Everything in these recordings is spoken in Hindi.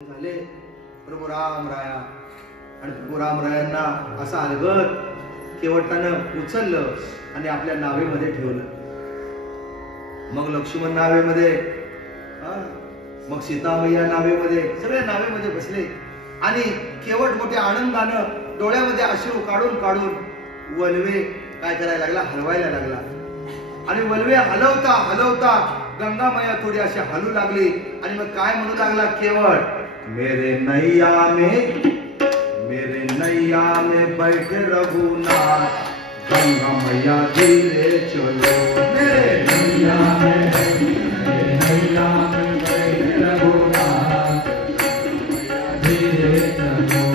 झाले प्रभू राम राया आणि प्रभू राम रायांना असा अलगद केवटानं उचललं आणि आपल्या नावेमध्ये ठेवलं. मग लक्ष्मण नावेमध्ये, मग सीतामय्या नावेमध्ये, सगळ्या नावेमध्ये बसले आणि केवट मोठ्या आनंदानं डोळ्यामध्ये अश्रू काढून काढून वल्वे काय करायला लागला, हलवायला लागला. आणि वल्वे हलवता हलवता गंगामया थोडी अशी हलू लागली आणि मग काय म्हणू लागला केवट, मेरे नैया में बैठे रघुनाथ, गंगा मैया धीरे चलो. मेरे नैया में बैठे रघुनाथ, धीरे चलो.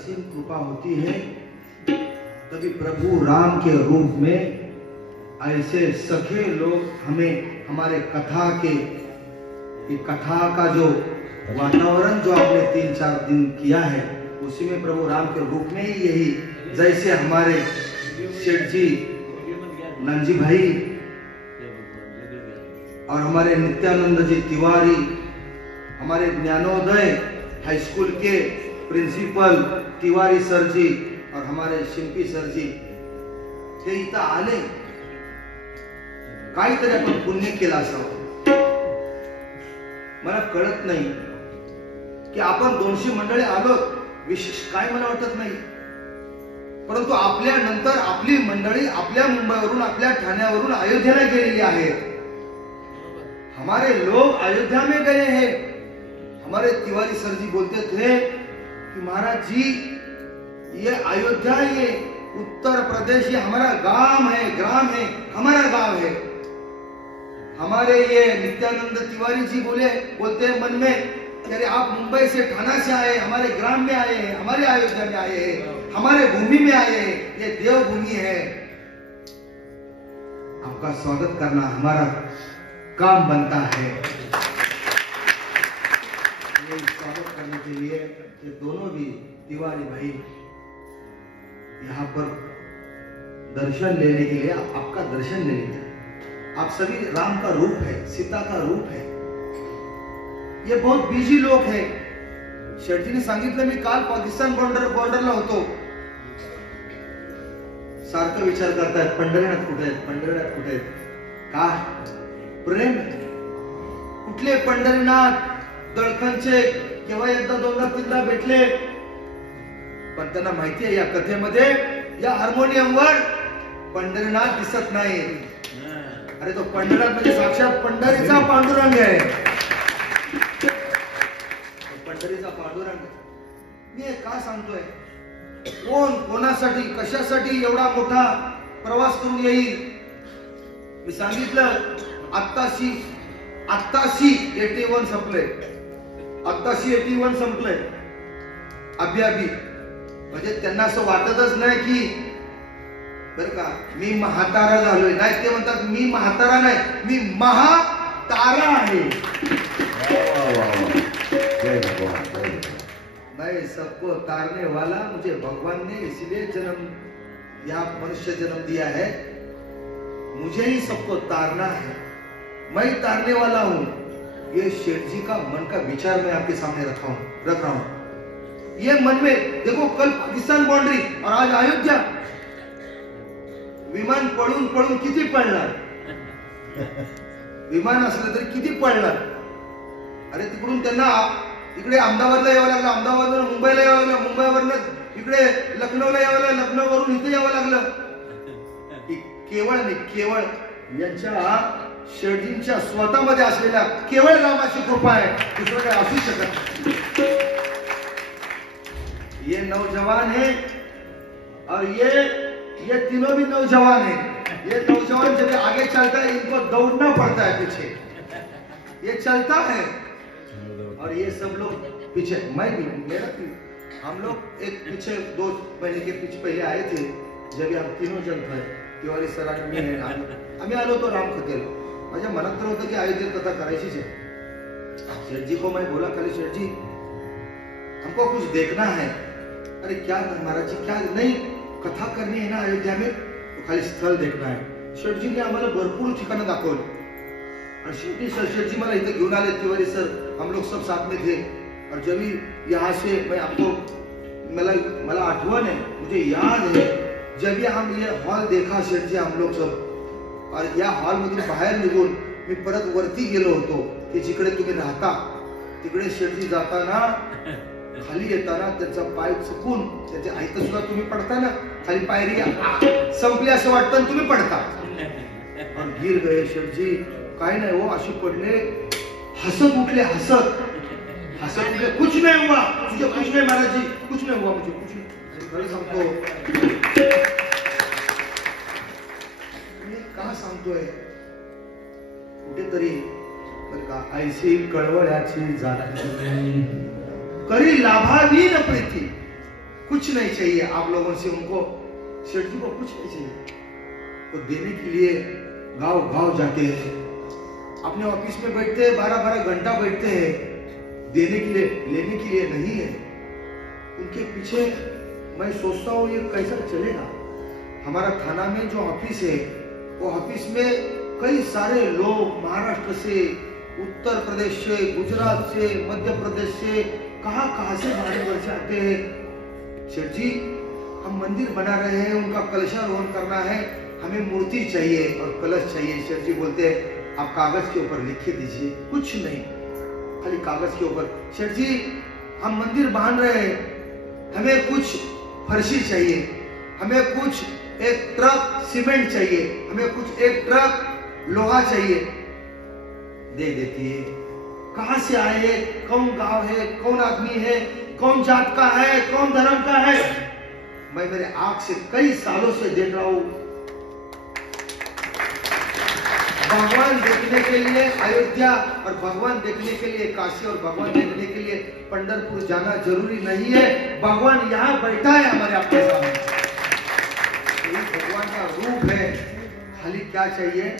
असीम कृपा होती है, तभी प्रभु राम के रूप में ऐसे सखे लोग हमें हमारे कथा का जो वातावरण जो आपने 3-4 दिन किया है, उसी में प्रभु राम के रूप में ही यही, जैसे हमारे सेठ जी नंजी भाई और हमारे नित्यानंद जी तिवारी, हमारे ज्ञानोदय हाई स्कूल के प्रिंसिपल तिवारी सर जी और हमारे शिंपी सर जी, ते इथं आले, काहीतरी आपण पुण्य केलं असावं. मला कळत नाही की आपण 200 मंडळी आलो, विशेष काय मला वाटत नाही, परंतु आपल्या नंतर आपली मंडळी आपल्या मुंबईवरून, आपल्या ठाण्यावरून अयोध्येला गेलेली आहे. हमारे लोग अयोध्या में गए हैं. हमारे तिवारी सर जी बोलते थे कि महाराज जी, ये अयोध्या, ये उत्तर प्रदेश, ये हमारा गांव है, ग्राम है, हमारा गांव है. हमारे ये नित्यानंद तिवारी जी बोलते हैं मन में, अरे आप मुंबई से, ठाणा से आए, हमारे ग्राम में आए हैं, हमारे अयोध्या में आए हैं, हमारे भूमि में आए हैं, ये देवभूमि है. आपका स्वागत करना हमारा काम बनता है. ये स्वागत करने के लिए ये दोनों भी तिवारी भाई यहाँ पर दर्शन लेने के लिए, आपका दर्शन लेने के लिए, आप सभी राम का रूप है, सीता का रूप है. ये बहुत बिजी लोग हैं. शेठजीने सांगितलं, मी काल पाकिस्तान बॉर्डरला होतो. सारखं विचार करतायत, पंढरीनाथ कुठे आहेत, पंढरीनाथ कुठे आहेत. का प्रेम, कुठले पंढरीनाथ, दळकणचे केव्हा एकदा 2-3दा भेटले, पण त्यांना माहिती आहे या कथेमध्ये, या हार्मोनियमवर पंढरीनाथ दिसत नाही. अरे तो पंढरीनाथ म्हणजे साक्षात पंढरीचा पांडुरंग आहे, पंढरीचा पांडुरंग. मी हे का सांगतोय, कोण कोणासाठी कशासाठी एवढा मोठा प्रवास करून येईल. मी सांगितलं, आत्ताशी 81 संपले, आत्ताशी 81 संपले. अभी म्हणजे त्यांना असं वाटतच नाही की बर का मी महातारा झालोय. नाही, ते म्हणतात मी महातारा नाही, मी महातारा आहे. मैं सबको तारने वाला, मुझे भगवान ने इसलिए जन्म, यहाँ मनुष्य जन्म दिया है, मुझे ही सबको तारना है, मैं तारने वाला हूँ. ये शेठ जी का मन का विचार मैं आपके सामने रख रहा हूँ. ये मन में देखो, कल पाकिस्तान बाउंड्री और आज अयोध्या. विमान पळून पळून किती पळणार, विमान असलं तरी किती पळणार. अरे तिकडून त्यांना इकडे अहमदाबादला यावं लागलं, अहमदाबादवरून मुंबईला यावं लागलं, मुंबईवरनं इकडे लखनौला यावं लागलं, लखनौवरून इथे यावं लागलं. केवळ नाही, केवळ यांच्या शेठजींच्या स्वतःमध्ये असलेल्या केवळ रामाची कृपा आहे, दुसरं काय असू शकत. ये नौजवान है और ये तीनों भी नौजवान है. ये नौजवान जब आगे चलता है, इनको दौड़ना पड़ता है पीछे, ये चलता है और ये सब लोग पीछे. मैं भी, मेरा भी, हम लोग एक पीछे 2 महीने के पीछे पहले आए थे, जब हम तीनों जन थे, तिवारी सर आणि मी, आम्ही आलो तो रामकथेला. माझ्या मनात तर होतं की अयोध्येत कथा करायचीच है. शेठ जी को मैं बोला, खाली शेठ जी हमको कुछ देखना है. अरे क्या महाराज जी, क्या नहीं, कथा करनी है ना अयोध्या में, तो खाली स्थल देखना है. शेठ जी ने आम्हाला भरपूर ठिकाणं दाखवली और शेठ जी मला इथे घेऊन आले. तिवारी सर, हम लोग सब साथ में थे. और जब यहाँ से मैं आपको, मला आठवण है, मुझे याद है, जब हम ये हॉल देखा शेठ जी, हम लोग सब, और या हॉल मधून बाहेर निघून मी परत वरती गेलो होतो की जिकडे तुम्ही राहता तिकडे. शेठ जी जाताना, खाली येताना त्यांचा पाय चुकून, त्याचे आयत सुद्धा तुम्ही पडता ना, खाली पायरी संपली असं वाटतं, तुम्ही पडता और गिर गए. शेठ जी काय नाही हो, अशी पडले, हसत उठले, हसत उठले. कुछ नहीं हुआ मुझे, कुछ नहीं महाराज जी, कुछ नहीं हुआ मुझे, कुछ नहीं. खरं सांगतो, का सांगतोय, कुठेतरी बरं का, ऐशी कळवळ्याची जात करी लाभावी न प्रीती, कुछ नहीं चाहिए आप लोगों से, उनको सेठ जी को कुछ नहीं चाहिए। वो देने के लिए गांव गांव जाते हैं, अपने ऑफिस में बैठते हैं, 12-12 घंटा बैठते हैं, देने के लिए, लेने के लिए नहीं है। उनके पीछे मैं सोचता हूँ ये कैसा चलेगा। हमारा थाना में जो ऑफिस है, वो ऑफिस में कई सारे लोग महाराष्ट्र से, उत्तर प्रदेश से, गुजरात से, मध्य प्रदेश से, कहां से भाड़े वर्ष आते हैं। सेठ जी हम मंदिर बना रहे हैं, उनका कलशारोहण करना है, हमें मूर्ति चाहिए और कलश चाहिए। सेठ जी बोलते हैं आप कागज के ऊपर लिख दीजिए, कुछ नहीं, खाली कागज के ऊपर। सेठ जी हम मंदिर बांध रहे हैं, हमें कुछ फर्शी चाहिए, हमें कुछ एक ट्रक सीमेंट चाहिए, हमें कुछ एक ट्रक लोहा चाहिए। दे देती है। कहां से आए है, कौन गांव है, कौन आदमी है, कौन जात का है, कौन धर्म का है, मैं मेरे आंख से कई सालों से देख रहा हूं। भगवान देखने के लिए अयोध्या और भगवान देखने के लिए काशी और भगवान देखने के लिए पंढरपुर जाना जरूरी नहीं है। भगवान यहाँ बैठा है हमारे अपने सामने, भगवान का रूप है। खाली क्या चाहिए?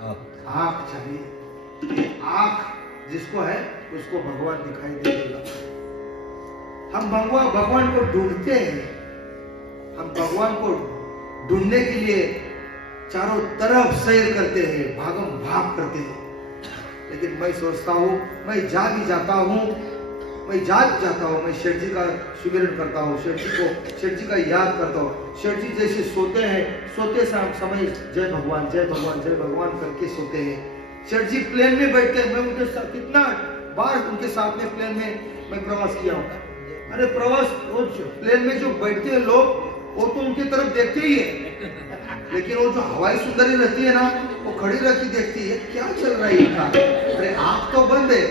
आंख चाहिए। आंख जिसको है उसको भगवान दिखाई दे देगा। हम भगवान को ढूंढते हैं, हम भगवान को ढूंढने के लिए चारों तरफ सैर करते हैं, भागम भाग करते हैं। लेकिन मैं सोचता हूँ, मैं जा भी जाता हूँ, मैं सेठ जी का सुमिरन करता हूँ, सेठ जी का याद करता हूँ। सेठ जी जैसे सोते हैं, सोते समय जय भगवान जय भगवान जय भगवान करके सोते हैं। सेठ जी प्लेन में बैठते हैं, मैं उनके साथ कितना बार उनके साथ में प्लेन में मैं प्रवास किया हूँ। अरे प्रवास, वो प्लेन में जो बैठते हैं लोग, वो तो उनकी तरफ देखते ही है, लेकिन वो जो हवाई सुंदरी रहती है ना, वो खड़ी रहती देखती है क्या चल रहा है इनका। अरे आंख तो बंद है,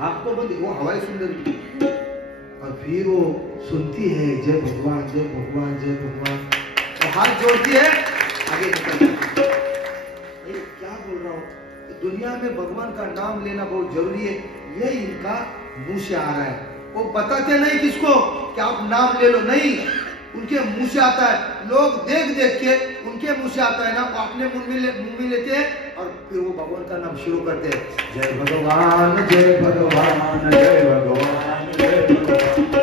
आंख तो बंद है, वो हवाई सुंदरी, और फिर वो सुनती है जय भगवान जय भगवान जय भगवान, तो हाथ जोड़ती है, आगे निकलती है। क्या बोल रहा हूँ, दुनिया में भगवान का नाम लेना बहुत जरूरी है, ये इनका मुंह से आ रहा है। वो बताते नहीं किसको कि आप नाम ले लो, नहीं, उनके मुंह से आता है। लोग देख देख के उनके मुंह से आता है ना, वो अपने मुंह में लेते हैं और फिर वो भगवान का नाम शुरू करते हैं, जय भगवान जय भगवान जय भगवान जय भगवान।